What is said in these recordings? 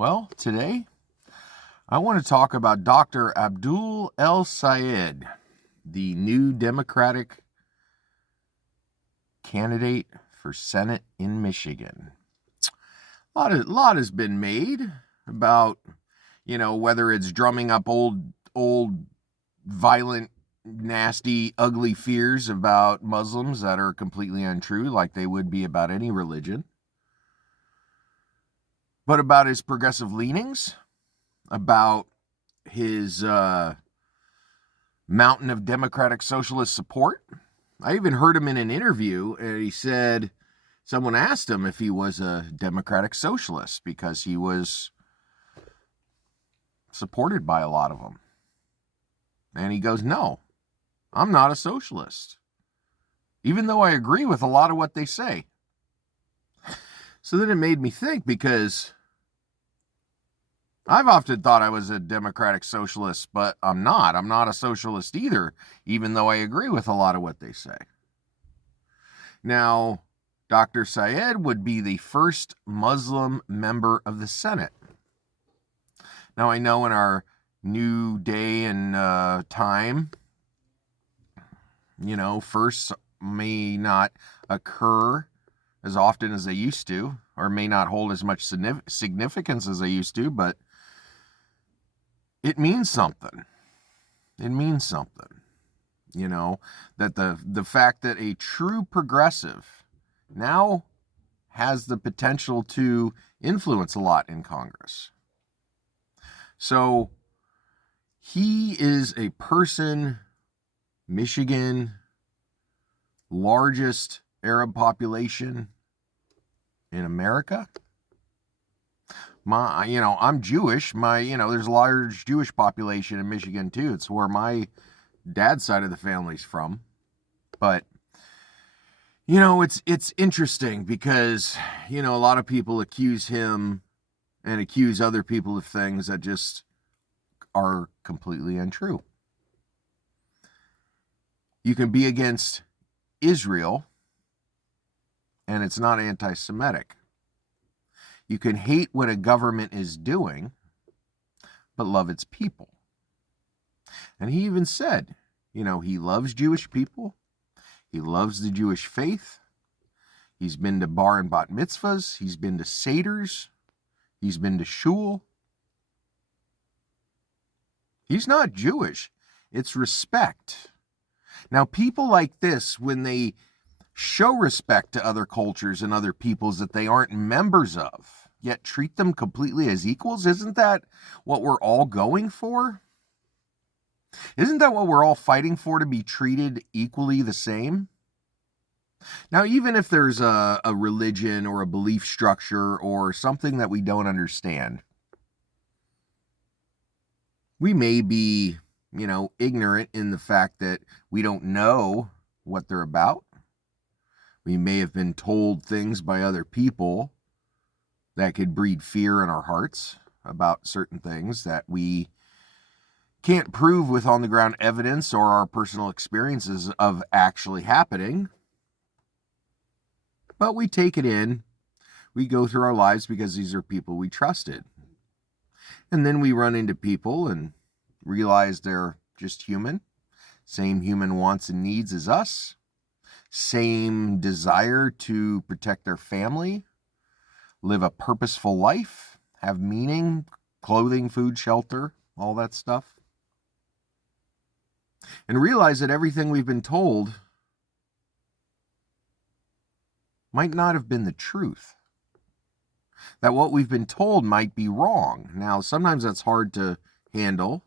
Well, today I want to talk about Dr. Abdul el-Sayed, the new Democratic candidate for Senate in Michigan. A lot has been made about, whether it's drumming up old, violent, nasty, ugly fears about Muslims that are completely untrue, like they would be about any religion, but about his progressive leanings, about his mountain of democratic socialist support. I even heard him in an interview, and he said someone asked him if he was a democratic socialist because he was supported by a lot of them. And he goes, "No, I'm not a socialist, even though I agree with a lot of what they say." So then it made me think, because I've often thought I was a democratic socialist, but I'm not. I'm not a socialist either, even though I agree with a lot of what they say. Now, Dr. Sayed would be the first Muslim member of the Senate. Now, I know in our new day and time, firsts may not occur as often as they used to, or may not hold as much significance as they used to, but it means something. It means something, that the fact that a true progressive now has the potential to influence a lot in Congress. So he is a person, Michigan, largest Arab population in America. I'm Jewish. There's a large Jewish population in Michigan too. It's where my dad's side of the family's from. But, it's interesting because, a lot of people accuse him and accuse other people of things that just are completely untrue. You can be against Israel and it's not anti-Semitic. You can hate what a government is doing, but love its people. And he even said, he loves Jewish people. He loves the Jewish faith. He's been to bar and bat mitzvahs. He's been to seders. He's been to shul. He's not Jewish. It's respect. Now, people like this, when they show respect to other cultures and other peoples that they aren't members of, yet treat them completely as equals, isn't that what we're all going for? Isn't that what we're all fighting for, to be treated equally the same? Now, even if there's a religion or a belief structure or something that we don't understand, we may be, ignorant in the fact that we don't know what they're about. We may have been told things by other people that could breed fear in our hearts about certain things that we can't prove with on-the-ground evidence or our personal experiences of actually happening. But we take it in. We go through our lives because these are people we trusted. And then we run into people and realize they're just human. Same human wants and needs as us. Same desire to protect their family, live a purposeful life, have meaning, clothing, food, shelter, all that stuff. And realize that everything we've been told might not have been the truth. That what we've been told might be wrong. Now, sometimes that's hard to handle,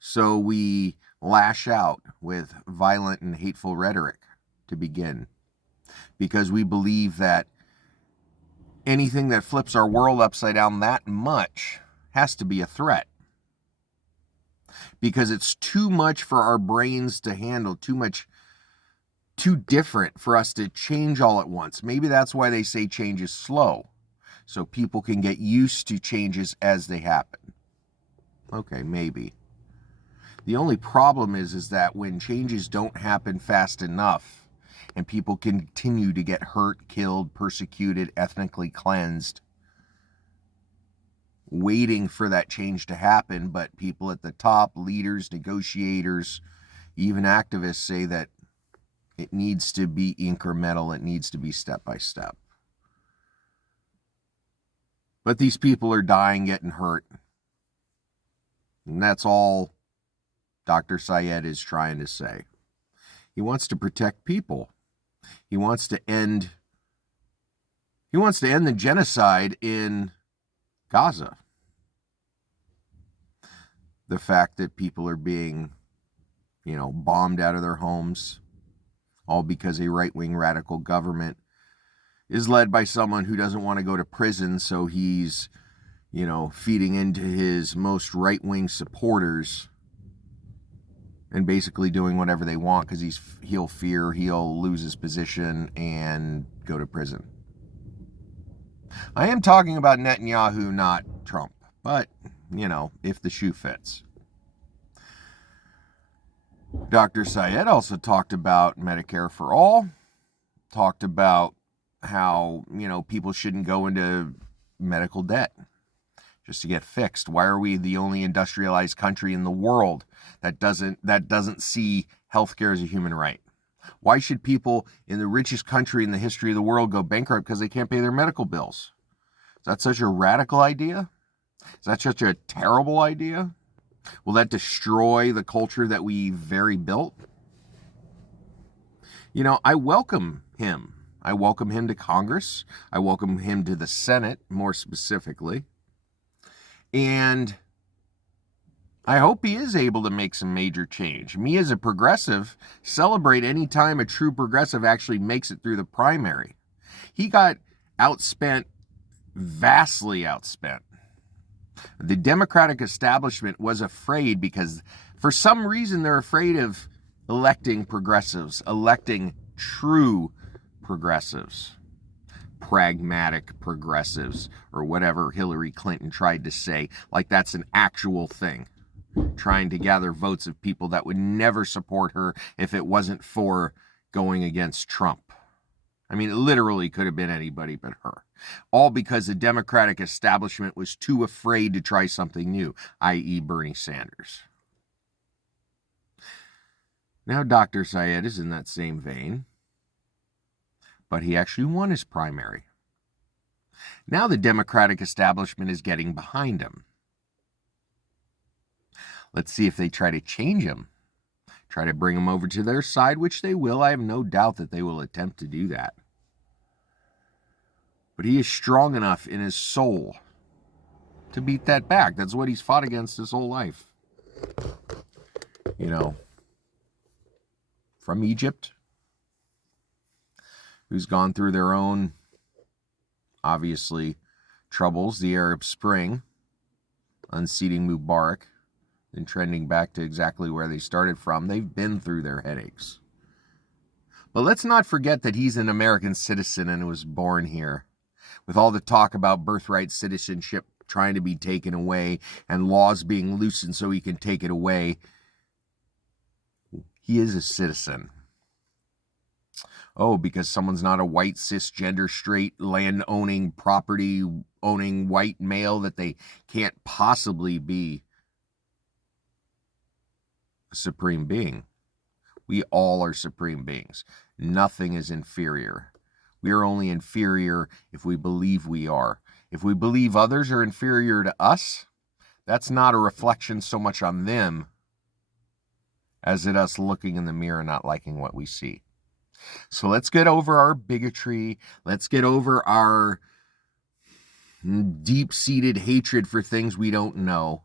so we lash out with violent and hateful rhetoric to begin, because we believe that anything that flips our world upside down that much has to be a threat, because it's too much for our brains to handle, too different for us to change all at once. Maybe that's why they say change is slow, so people can get used to changes as they happen. Okay, maybe. The only problem is that when changes don't happen fast enough and people continue to get hurt, killed, persecuted, ethnically cleansed, waiting for that change to happen, but people at the top, leaders, negotiators, even activists say that it needs to be incremental, it needs to be step by step. But these people are dying, getting hurt. And that's all Dr. Syed is trying to say. He wants to protect people. He wants to end the genocide in Gaza. The fact that people are being, bombed out of their homes, all because a right-wing radical government is led by someone who doesn't want to go to prison, so he's, feeding into his most right-wing supporters and basically doing whatever they want because he'll lose his position and go to prison. I am talking about Netanyahu, not Trump, but, if the shoe fits. Dr. Syed also talked about Medicare for all, talked about how, people shouldn't go into medical debt just to get fixed. Why are we the only industrialized country in the world that doesn't see healthcare as a human right? Why should people in the richest country in the history of the world go bankrupt because they can't pay their medical bills? Is that such a radical idea? Is that such a terrible idea? Will that destroy the culture that we very built? I welcome him. I welcome him to Congress. I welcome him to the Senate, more specifically. And I hope he is able to make some major change. Me as a progressive celebrate any time a true progressive actually makes it through the primary. He got outspent, vastly outspent. The Democratic establishment was afraid because for some reason they're afraid of electing progressives, electing true progressives, pragmatic progressives, or whatever Hillary Clinton tried to say, like that's an actual thing, trying to gather votes of people that would never support her if it wasn't for going against Trump. I mean, it literally could have been anybody but her. All because the Democratic establishment was too afraid to try something new, i.e. Bernie Sanders. Now, Dr. Syed is in that same vein, but he actually won his primary. Now the Democratic establishment is getting behind him. Let's see if they try to change him, try to bring him over to their side, which they will. I have no doubt that they will attempt to do that. But he is strong enough in his soul to beat that back. That's what he's fought against his whole life. From Egypt, who's gone through their own, obviously, troubles, the Arab Spring, unseating Mubarak, and trending back to exactly where they started from. They've been through their headaches. But let's not forget that he's an American citizen and was born here. With all the talk about birthright citizenship trying to be taken away and laws being loosened so he can take it away, he is a citizen. Oh, because someone's not a white, cisgender, straight, land-owning, property-owning white male that they can't possibly be a supreme being. We all are supreme beings. Nothing is inferior. We are only inferior if we believe we are. If we believe others are inferior to us, that's not a reflection so much on them as it us looking in the mirror and not liking what we see. So let's get over our bigotry. Let's get over our deep-seated hatred for things we don't know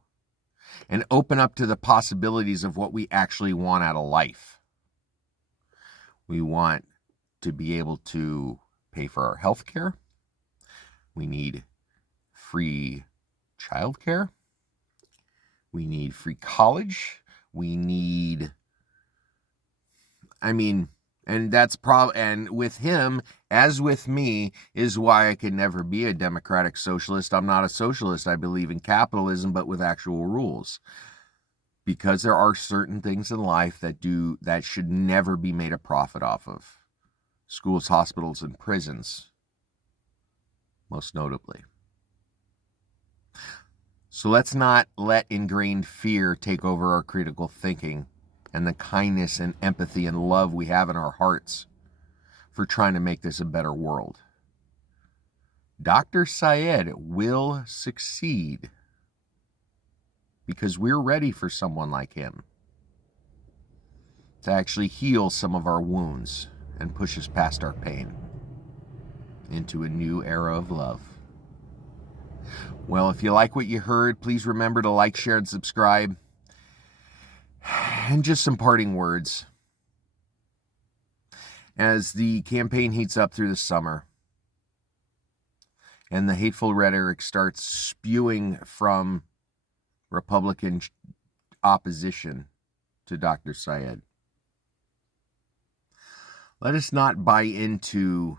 and open up to the possibilities of what we actually want out of life. We want to be able to pay for our health care. We need free childcare. We need free college. We need, and that's and with him, as with me, is why I can never be a democratic socialist. I'm not a socialist. I believe in capitalism, but with actual rules. Because there are certain things in life that should never be made a profit off of. Schools, hospitals, and prisons, most notably. So let's not let ingrained fear take over our critical thinking and the kindness and empathy and love we have in our hearts for trying to make this a better world. Dr. Syed will succeed because we're ready for someone like him to actually heal some of our wounds and push us past our pain into a new era of love. Well, if you like what you heard, please remember to like, share, and subscribe. And just some parting words. As the campaign heats up through the summer and the hateful rhetoric starts spewing from Republican opposition to Dr. Syed, let us not buy into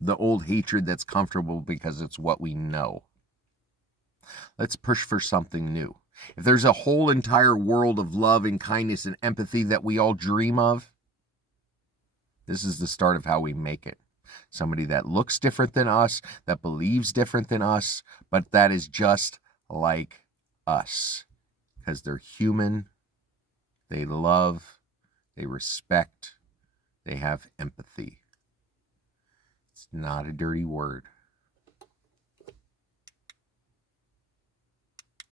the old hatred that's comfortable because it's what we know. Let's push for something new. If there's a whole entire world of love and kindness and empathy that we all dream of, this is the start of how we make it. Somebody that looks different than us, that believes different than us, but that is just like us. Because they're human, they love, they respect, they have empathy. It's not a dirty word.